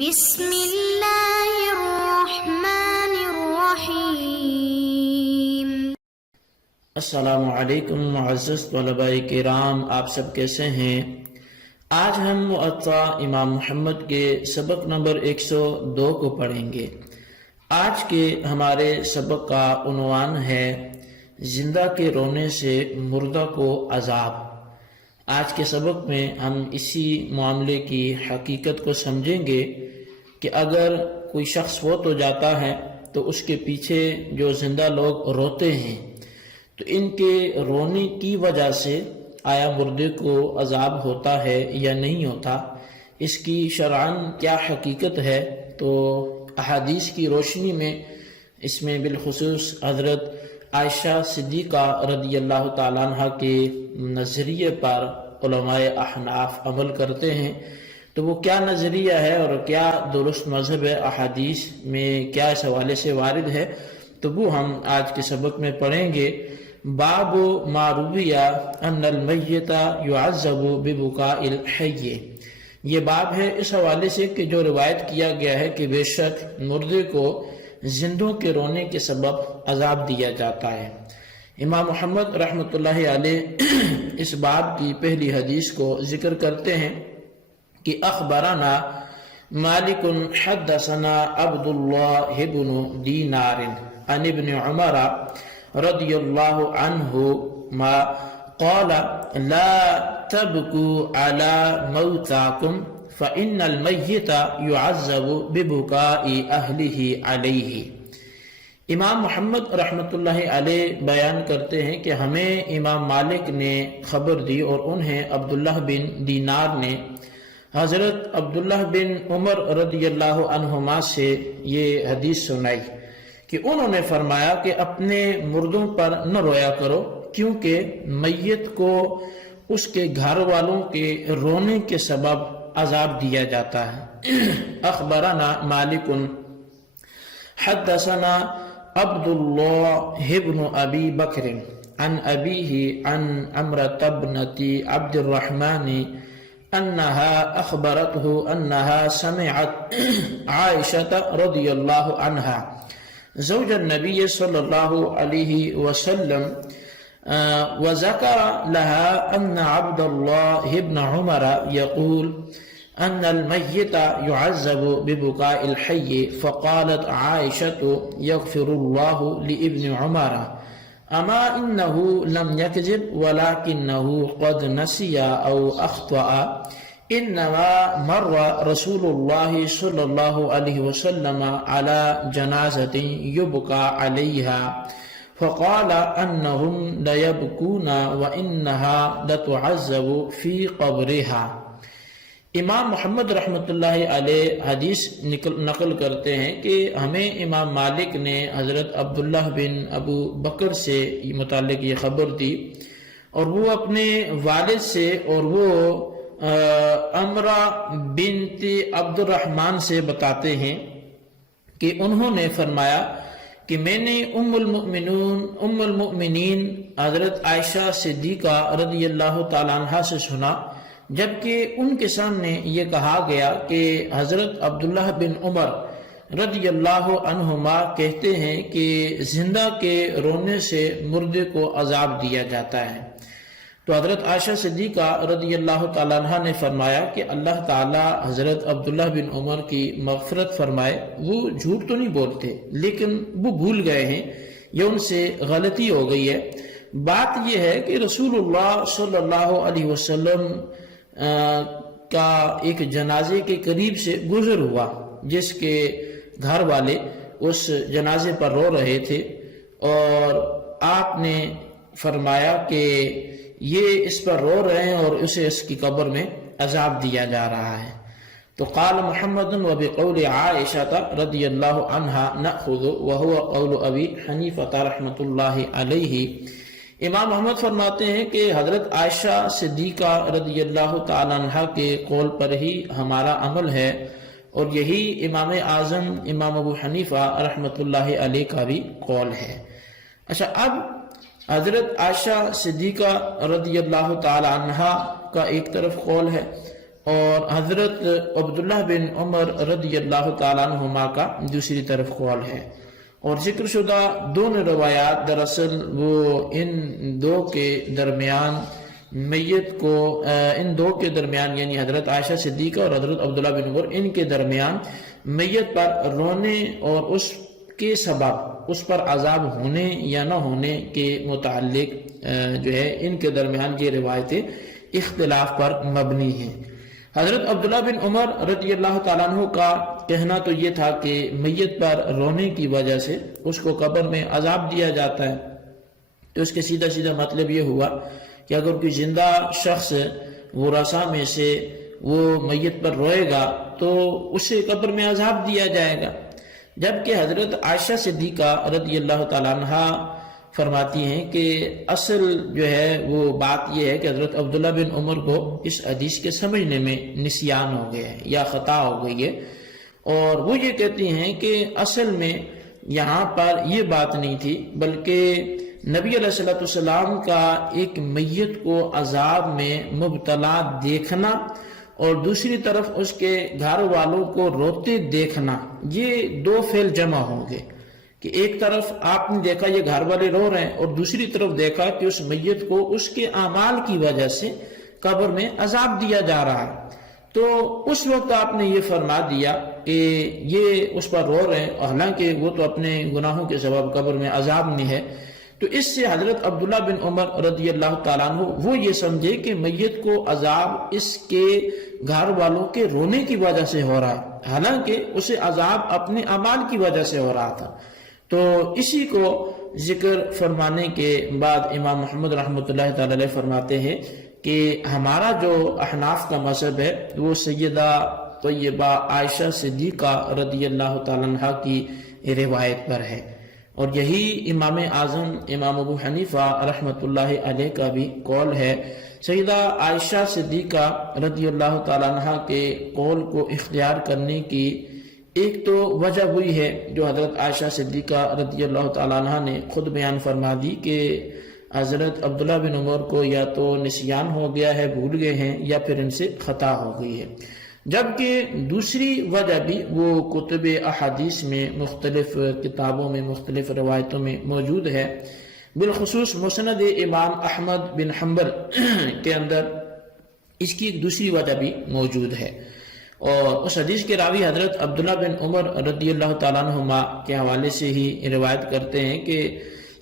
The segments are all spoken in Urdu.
بسم اللہ الرحمن الرحیم۔ السلام علیکم معزز طلباء کرام، آپ سب کیسے ہیں؟ آج ہم موطا امام محمد کے سبق نمبر 102 کو پڑھیں گے۔ آج کے ہمارے سبق کا عنوان ہے زندہ کے رونے سے مردہ کو عذاب۔ آج کے سبق میں ہم اسی معاملے کی حقیقت کو سمجھیں گے کہ اگر کوئی شخص فوت ہو جاتا ہے تو اس کے پیچھے جو زندہ لوگ روتے ہیں تو ان کے رونے کی وجہ سے آیا مردے کو عذاب ہوتا ہے یا نہیں ہوتا، اس کی شرعاً کیا حقیقت ہے۔ تو احادیث کی روشنی میں اس میں بالخصوص حضرت عائشہ صدیقہ رضی اللہ تعالیٰ عنہ کے نظریے پر علماء احناف عمل کرتے ہیں، تو وہ کیا نظریہ ہے اور کیا درست مذہب ہے، احادیث میں کیا اس حوالے سے وارد ہے، تو وہ ہم آج کے سبق میں پڑھیں گے۔ باب ما روی ان المیت یعذب ببکاء الحی، یہ باب ہے اس حوالے سے کہ جو روایت کیا گیا ہے کہ بے شک مردے کو زندوں کے رونے کے سبب عذاب دیا جاتا ہے۔ امام محمد رحمۃ اللہ علیہ اس باب کی پہلی حدیث کو ذکر کرتے ہیں کہ اخبرنا مالک حدثنا عبد اللہ بن دینار عن ابن عمر رضی اللہ عنہما قال لا تبکوا علی موتاکم فإن المیت یعذب ببکاء اہلہ علیہ۔ امام محمد رحمۃ اللہ علیہ بیان کرتے ہیں کہ ہمیں امام مالک نے خبر دی اور انہیں عبداللہ بن دینار نے حضرت عبداللہ بن عمر رضی اللہ عنہما سے یہ حدیث سنائی کہ انہوں نے فرمایا کہ اپنے مردوں پر نہ رویا کرو، کیونکہ میت کو اس کے گھر والوں کے رونے کے سبب عذاب دیا جاتا ہے۔ اخبرنا مالک حدثنا عبد اللہ بن ابی بکر عن ابیہ عن عمرة ابنة عبد الرحمن انہا اخبرته انہا سمعت عائشة رضی اللہ عنہا زوج النبی صلی اللہ علیہ وسلم وذكر لها ان عبد الله بن عمر يقول ان الميت يعذب ببكاء الحي، فقالت عائشة يغفر الله لابن عمر اما انه لم يكذب ولكنه قد نسي او اخطأ، انما مر رسول الله صلى الله عليه وسلم على جنازة يبكى عليها فقال انهم ليبكون وانها لتعذب في قبرها۔ امام محمد رحمۃ اللہ علیہ حدیث نقل کرتے ہیں کہ ہمیں امام مالک نے حضرت عبداللہ بن ابو بکر سے متعلق یہ خبر دی اور وہ اپنے والد سے اور وہ عمرہ بنت عبد الرحمن سے بتاتے ہیں کہ انہوں نے فرمایا کہ میں نے ام المؤمنین حضرت عائشہ صدیقہ رضی اللہ تعالیٰ عنہ سے سنا، جبکہ ان کے سامنے یہ کہا گیا کہ حضرت عبداللہ بن عمر رضی اللہ عنہما کہتے ہیں کہ زندہ کے رونے سے مردے کو عذاب دیا جاتا ہے۔ تو حضرت عائشہ صدیقہ رضی اللہ تعالیٰ عنہ نے فرمایا کہ اللہ تعالیٰ حضرت عبداللہ بن عمر کی مغفرت فرمائے، وہ جھوٹ تو نہیں بولتے لیکن وہ بھول گئے ہیں یا ان سے غلطی ہو گئی ہے۔ بات یہ ہے کہ رسول اللہ صلی اللہ علیہ وسلم کا ایک جنازے کے قریب سے گزر ہوا جس کے گھر والے اس جنازے پر رو رہے تھے، اور آپ نے فرمایا کہ یہ اس پر رو رہے ہیں اور اسے اس کی قبر میں عذاب دیا جا رہا ہے۔ تو قال محمد وبقول عائشہ رضی اللہ عنہا نأخذ وهو قول ابی حنیفہ رحمۃ اللہ علیہ۔ امام محمد فرماتے ہیں کہ حضرت عائشہ صدیقہ رضی اللہ تعالیٰ عنہ کے قول پر ہی ہمارا عمل ہے، اور یہی امام اعظم امام ابو حنیفہ رحمۃ اللہ علیہ کا بھی قول ہے۔ اچھا، اب حضرت عائشہ صدیقہ رضی اللہ تعالی عنہ کا ایک طرف قول ہے اور حضرت عبداللہ بن عمر رضی اللہ تعالیٰ عنہما کا دوسری طرف قول ہے۔ اور ذکر شدہ دونوں روایات دراصل وہ ان دو کے درمیان میت کو ان دو کے درمیان یعنی حضرت عائشہ صدیقہ اور حضرت عبداللہ بن عمر ان کے درمیان میت پر رونے اور اس کے سبب اس پر عذاب ہونے یا نہ ہونے کے متعلق جو ہے ان کے درمیان یہ روایتیں اختلاف پر مبنی ہیں۔ حضرت عبداللہ بن عمر رضی اللہ تعالیٰ عنہ کا کہنا تو یہ تھا کہ میت پر رونے کی وجہ سے اس کو قبر میں عذاب دیا جاتا ہے، تو اس کے سیدھا سیدھا مطلب یہ ہوا کہ اگر کوئی زندہ شخص ورثاء میں سے وہ میت پر روئے گا تو اسے قبر میں عذاب دیا جائے گا، جبکہ حضرت عائشہ صدیقہ رضی اللہ تعالیٰ عنہ فرماتی ہیں کہ اصل جو ہے وہ بات یہ ہے کہ حضرت عبداللہ بن عمر کو اس حدیث کے سمجھنے میں نسیان ہو گیا ہے یا خطا ہو گئی ہے، اور وہ یہ کہتی ہیں کہ اصل میں یہاں پر یہ بات نہیں تھی، بلکہ نبی علیہ السلام کا ایک میت کو عذاب میں مبتلا دیکھنا اور دوسری طرف اس کے گھر والوں کو روتے دیکھنا، یہ دو فعل جمع ہوں گے کہ ایک طرف آپ نے دیکھا یہ گھر والے رو رہے ہیں اور دوسری طرف دیکھا کہ اس میت کو اس کے اعمال کی وجہ سے قبر میں عذاب دیا جا رہا ہے، تو اس وقت آپ نے یہ فرما دیا کہ یہ اس پر رو رہے ہیں، حالانکہ وہ تو اپنے گناہوں کے سبب قبر میں عذاب میں ہے۔ تو اس سے حضرت عبداللہ بن عمر رضی اللہ تعالیٰ عنہ وہ یہ سمجھے کہ میت کو عذاب اس کے گھر والوں کے رونے کی وجہ سے ہو رہا ہے، حالانکہ اسے عذاب اپنے اعمال کی وجہ سے ہو رہا تھا۔ تو اسی کو ذکر فرمانے کے بعد امام محمد رحمۃ اللہ تعالی علیہ فرماتے ہیں کہ ہمارا جو احناف کا مذہب ہے وہ سیدہ طیبہ عائشہ صدیقہ رضی اللہ تعالیٰ عنہ کی روایت پر ہے، اور یہی امام اعظم امام ابو حنیفہ رحمۃ اللہ علیہ کا بھی قول ہے۔ سیدہ عائشہ صدیقہ رضی اللہ تعالیٰ عنہ کے قول کو اختیار کرنے کی ایک تو وجہ ہوئی ہے جو حضرت عائشہ صدیقہ رضی اللہ تعالیٰ عنہ نے خود بیان فرما دی کہ حضرت عبداللہ بن عمر کو یا تو نسیان ہو گیا ہے، بھول گئے ہیں، یا پھر ان سے خطا ہو گئی ہے، جبکہ دوسری وجہ بھی وہ کتب احادیث میں مختلف کتابوں میں مختلف روایتوں میں موجود ہے، بالخصوص مسند امام احمد بن حنبل کے اندر اس کی ایک دوسری وجہ بھی موجود ہے، اور اس حدیث کے راوی حضرت عبداللہ بن عمر رضی اللہ تعالیٰ عنہما کے حوالے سے ہی روایت کرتے ہیں کہ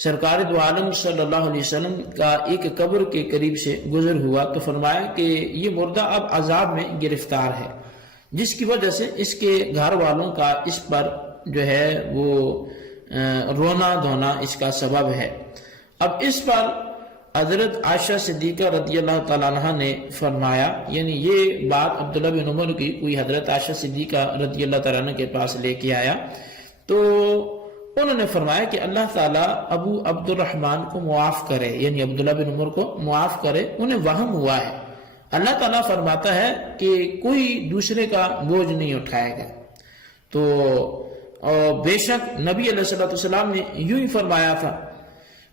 سرکار دو عالم صلی اللہ علیہ وسلم کا ایک قبر کے قریب سے گزر ہوا تو فرمایا کہ یہ مردہ اب عذاب میں گرفتار ہے، جس کی وجہ سے اس کے گھر والوں کا اس پر جو ہے وہ رونا دھونا اس کا سبب ہے۔ اب اس پر حضرت عائشہ صدیقہ رضی اللہ تعالیٰ عنہ نے فرمایا، یعنی یہ بات عبداللہ بن عمر کی کوئی حضرت عائشہ صدیقہ رضی اللہ تعالیٰ عنہ کے پاس لے کے آیا تو انہوں نے فرمایا کہ اللہ تعالیٰ ابو عبد الرحمن کو معاف کرے، یعنی عبداللہ بن عمر کو معاف کرے، انہیں وہم ہوا ہے، اللہ تعالیٰ فرماتا ہے کہ کوئی دوسرے کا بوجھ نہیں اٹھائے گا، تو بے شک نبی علیہ السلام نے یوں ہی فرمایا تھا،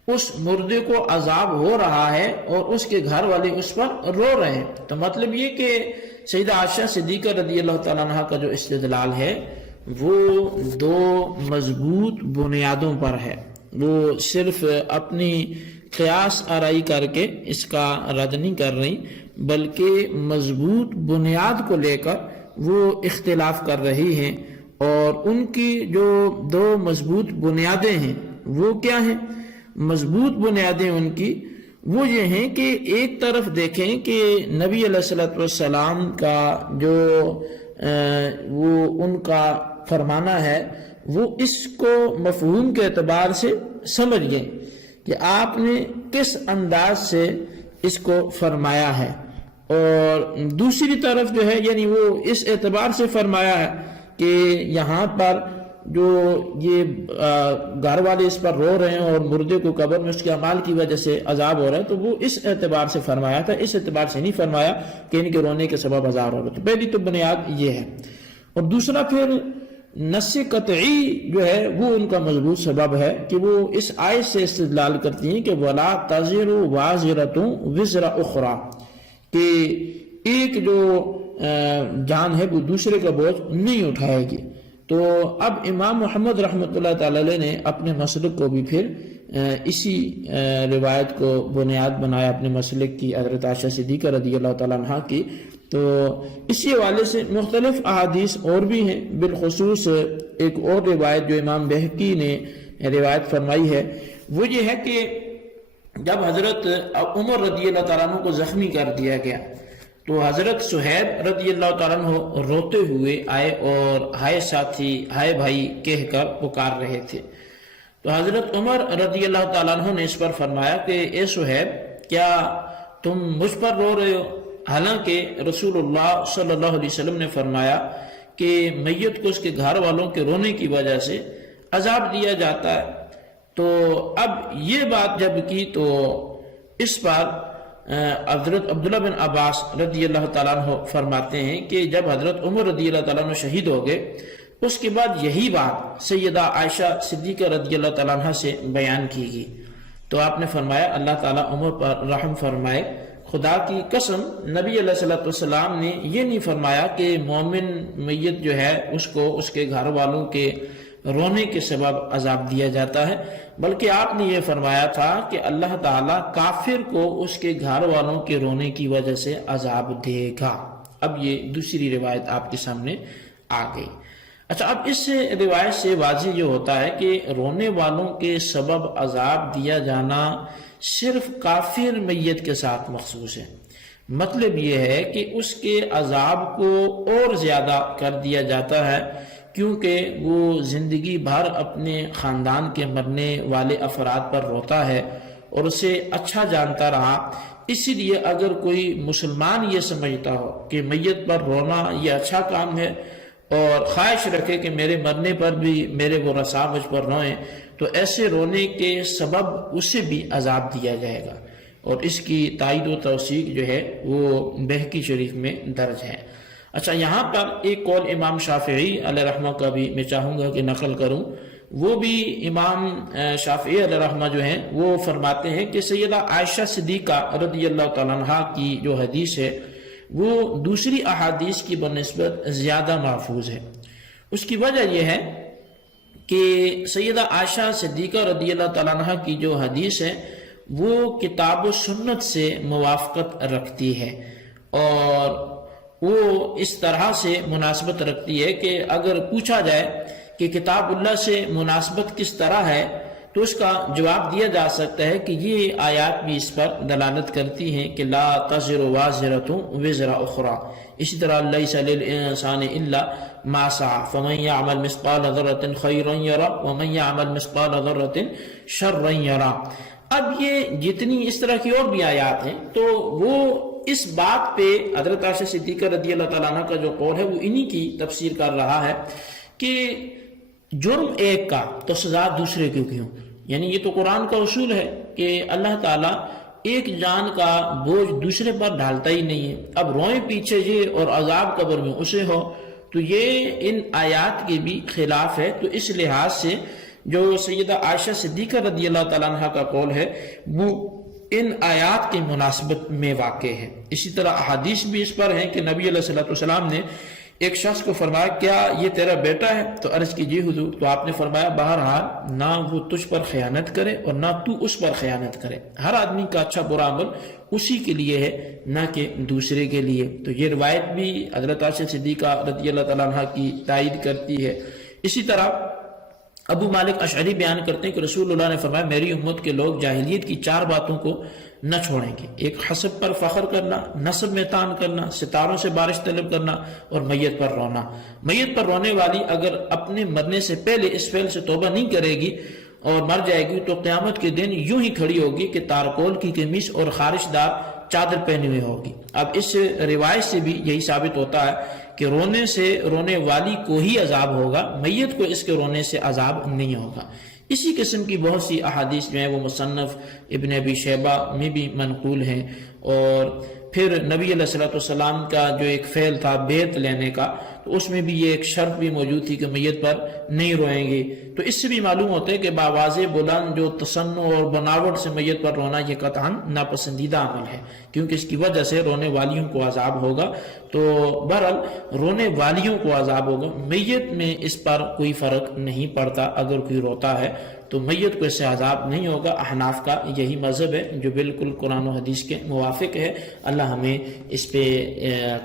اس مردے کو عذاب ہو رہا ہے اور اس کے گھر والے اس پر رو رہے ہیں۔ تو مطلب یہ کہ سیدہ عائشہ صدیقہ رضی اللہ تعالیٰ عنہ کا جو استدلال ہے وہ دو مضبوط بنیادوں پر ہے، وہ صرف اپنی قیاس آرائی کر کے اس کا رد نہیں کر رہی، بلکہ مضبوط بنیاد کو لے کر وہ اختلاف کر رہی ہیں، اور ان کی جو دو مضبوط بنیادیں ہیں وہ کیا ہیں؟ مضبوط بنیادیں ان کی وہ یہ ہیں کہ ایک طرف دیکھیں کہ نبی علیہ السلام کا جو وہ ان کا فرمانا ہے وہ اس کو مفہوم کے اعتبار سے سمجھیں کہ آپ نے کس انداز سے اس کو فرمایا ہے، اور دوسری طرف جو ہے یعنی وہ اس اعتبار سے فرمایا ہے کہ یہاں پر جو یہ گھر والے اس پر رو رہے ہیں اور مردے کو قبر میں اس کے اعمال کی وجہ سے عذاب ہو رہا ہے، تو وہ اس اعتبار سے فرمایا تھا، اس اعتبار سے نہیں فرمایا کہ ان کے رونے کے سبب عذاب ہو رہا ہے۔ تو پہلی تو بنیاد یہ ہے، اور دوسرا پھر نص قطعی جو ہے وہ ان کا مضبوط سبب ہے کہ وہ اس آیت سے استدلال کرتی ہیں کہ وَلَا تَزِرُ وَازِرَةٌ وِزْرَ أُخْرَى، کہ ایک جو جان ہے وہ دوسرے کا بوجھ نہیں اٹھائے گی۔ تو اب امام محمد رحمۃ اللہ تعالی علیہ نے اپنے مسلک کو بھی پھر اسی روایت کو بنیاد بنایا اپنے مسلک کی، حضرت عائشہ صدیقہ رضی اللہ تعالیٰ عنہ کی۔ تو اسی حوالے سے مختلف احادیث اور بھی ہیں، بالخصوص ایک اور روایت جو امام بہقی نے روایت فرمائی ہے وہ یہ ہے کہ جب حضرت عمر رضی اللہ تعالیٰ عنہ کو زخمی کر دیا گیا تو حضرت صہیب رضی اللہ تعالیٰ عنہ روتے ہوئے آئے اور ہائے ساتھی، ہائے بھائی کہہ کر پکار رہے تھے۔ تو حضرت عمر رضی اللہ تعالیٰ عنہ نے اس پر فرمایا کہ اے صہیب، کیا تم مجھ پر رو رہے ہو؟ حالانکہ رسول اللہ صلی اللہ علیہ وسلم نے فرمایا کہ میت کو اس کے گھر والوں کے رونے کی وجہ سے عذاب دیا جاتا ہے۔ تو اب یہ بات جب کی تو اس پر حضرت عبداللہ بن عباس رضی اللہ تعالیٰ عنہ فرماتے ہیں کہ جب حضرت عمر رضی اللہ تعالیٰ عنہ شہید ہو گئے اس کے بعد یہی بات سیدہ عائشہ صدیقہ رضی اللہ تعالیٰ عنہ سے بیان کی گئی۔ تو آپ نے فرمایا اللہ تعالیٰ عمر پر رحم فرمائے، خدا کی قسم نبی علیہ الصلوۃ والسلام نے یہ نہیں فرمایا کہ مومن میت جو ہے اس کو اس کے گھر والوں کے رونے کے سبب عذاب دیا جاتا ہے، بلکہ آپ نے یہ فرمایا تھا کہ اللہ تعالیٰ کافر کو اس کے گھر والوں کے رونے کی وجہ سے عذاب دے گا۔ اب یہ دوسری روایت آپ کے سامنے آ گئی۔ اچھا، اب اس روایت سے واضح یہ ہوتا ہے کہ رونے والوں کے سبب عذاب دیا جانا صرف کافر میت کے ساتھ مخصوص ہے۔ مطلب یہ ہے کہ اس کے عذاب کو اور زیادہ کر دیا جاتا ہے کیونکہ وہ زندگی بھر اپنے خاندان کے مرنے والے افراد پر روتا ہے اور اسے اچھا جانتا رہا۔ اسی لیے اگر کوئی مسلمان یہ سمجھتا ہو کہ میت پر رونا یہ اچھا کام ہے اور خواہش رکھے کہ میرے مرنے پر بھی میرے ورثاء مجھ پر روئیں، تو ایسے رونے کے سبب اسے بھی عذاب دیا جائے گا، اور اس کی تائید و توثیق جو ہے وہ بہقی شریف میں درج ہے۔ اچھا، یہاں پر ایک قول امام شافعی علیہ رحمہ کا بھی میں چاہوں گا کہ نقل کروں۔ وہ بھی امام شافعی علیہ رحمہ جو ہیں وہ فرماتے ہیں کہ سیدہ عائشہ صدیقہ رضی اللہ تعالیٰ عنہ کی جو حدیث ہے وہ دوسری احادیث کی بنسبت زیادہ محفوظ ہے۔ اس کی وجہ یہ ہے کہ سیدہ عائشہ صدیقہ رضی اللہ تعالیٰ عنہ کی جو حدیث ہے وہ کتاب و سنت سے موافقت رکھتی ہے، اور وہ اس طرح سے مناسبت رکھتی ہے کہ اگر پوچھا جائے کہ کتاب اللہ سے مناسبت کس طرح ہے تو اس کا جواب دیا جا سکتا ہے کہ یہ آیات بھی اس پر دلالت کرتی ہیں کہ لا تزر وازرۃ وزر اخرى، اسی طرح لیس للانسان الا ما سعى فمن يعمل مثقال ذرة خيرا يرى ومن يعمل مثقال ذرة شرا يرى۔ اب یہ جتنی اس طرح کی اور بھی آیات ہیں تو وہ اس بات پہ حضرت عائشہ صدیقہ رضی اللہ تعالیٰ عنہ کا جو قول ہے وہ انہی کی تفسیر کر رہا ہے کہ جرم ایک کا تو سزا دوسرے کو کیوں؟ یعنی یہ تو قرآن کا اصول ہے کہ اللہ تعالیٰ ایک جان کا بوجھ دوسرے پر ڈالتا ہی نہیں ہے۔ اب روئیں پیچھے یہ اور عذاب قبر میں اسے ہو، تو یہ ان آیات کے بھی خلاف ہے۔ تو اس لحاظ سے جو سیدہ عائشہ صدیقہ رضی اللہ تعالیٰ عنہ کا قول ہے وہ ان آیات کی مناسبت میں واقع ہے۔ اسی طرح احادیث بھی اس پر ہیں کہ نبی علیہ الصلوۃ والسلام نے ایک شخص کو فرمایا کیا یہ تیرا بیٹا ہے؟ تو عرض کی جی حضور۔ تو آپ نے فرمایا بہرحال نہ وہ تجھ پر خیانت کرے اور نہ تو اس پر خیانت کرے، ہر آدمی کا اچھا برا عمل اسی کے لیے ہے نہ کہ دوسرے کے لیے۔ تو یہ روایت بھی حضرت عائشہ صدیقہ رضی اللہ تعالیٰ عنہ کی تائید کرتی ہے۔ اسی طرح ابو مالک اشعری بیان کرتے ہیں کہ رسول اللہ نے فرمایا میری امت کے لوگ جاہلیت کی 4 باتوں کو نہ چھوڑیں گے، ایک حسب پر فخر کرنا، نسب میں تان کرنا، ستاروں سے بارش طلب کرنا اور میت پر رونا۔ میت پر رونے والی اگر اپنے مرنے سے پہلے اس فعل سے توبہ نہیں کرے گی اور مر جائے گی تو قیامت کے دن یوں ہی کھڑی ہوگی کہ تارکول کی قمیص اور خارش دار چادر پہنی ہوئی ہوگی۔ اب اس روایت سے بھی یہی ثابت ہوتا ہے کہ رونے سے رونے والی کو ہی عذاب ہوگا، میت کو اس کے رونے سے عذاب نہیں ہوگا۔ اسی قسم کی بہت سی احادیث جو ہیں وہ مصنف ابن ابی شیبہ میں بھی منقول ہیں۔ اور پھر نبی علیہ الصلوۃ والسلام کا جو ایک فعل تھا بیت لینے کا، تو اس میں بھی یہ ایک شرط بھی موجود تھی کہ میت پر نہیں روئیں گے۔ تو اس سے بھی معلوم ہوتا ہے کہ باواز بلند جو تصنع اور بناوٹ سے میت پر رونا یہ قطعاً ناپسندیدہ عمل ہے، کیونکہ اس کی وجہ سے رونے والیوں کو عذاب ہوگا۔ تو بہرحال رونے والیوں کو عذاب ہوگا، میت میں اس پر کوئی فرق نہیں پڑتا، اگر کوئی روتا ہے تو میت کو اس سے عذاب نہیں ہوگا۔ احناف کا یہی مذہب ہے جو بالکل قرآن و حدیث کے موافق ہے۔ اللہ ہمیں اس پہ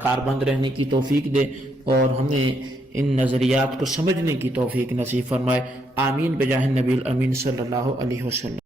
کاربند رہنے کی توفیق دے اور ہمیں ان نظریات کو سمجھنے کی توفیق نصیب فرمائے۔ آمین بجاہ النبی الامین صلی اللہ علیہ وسلم۔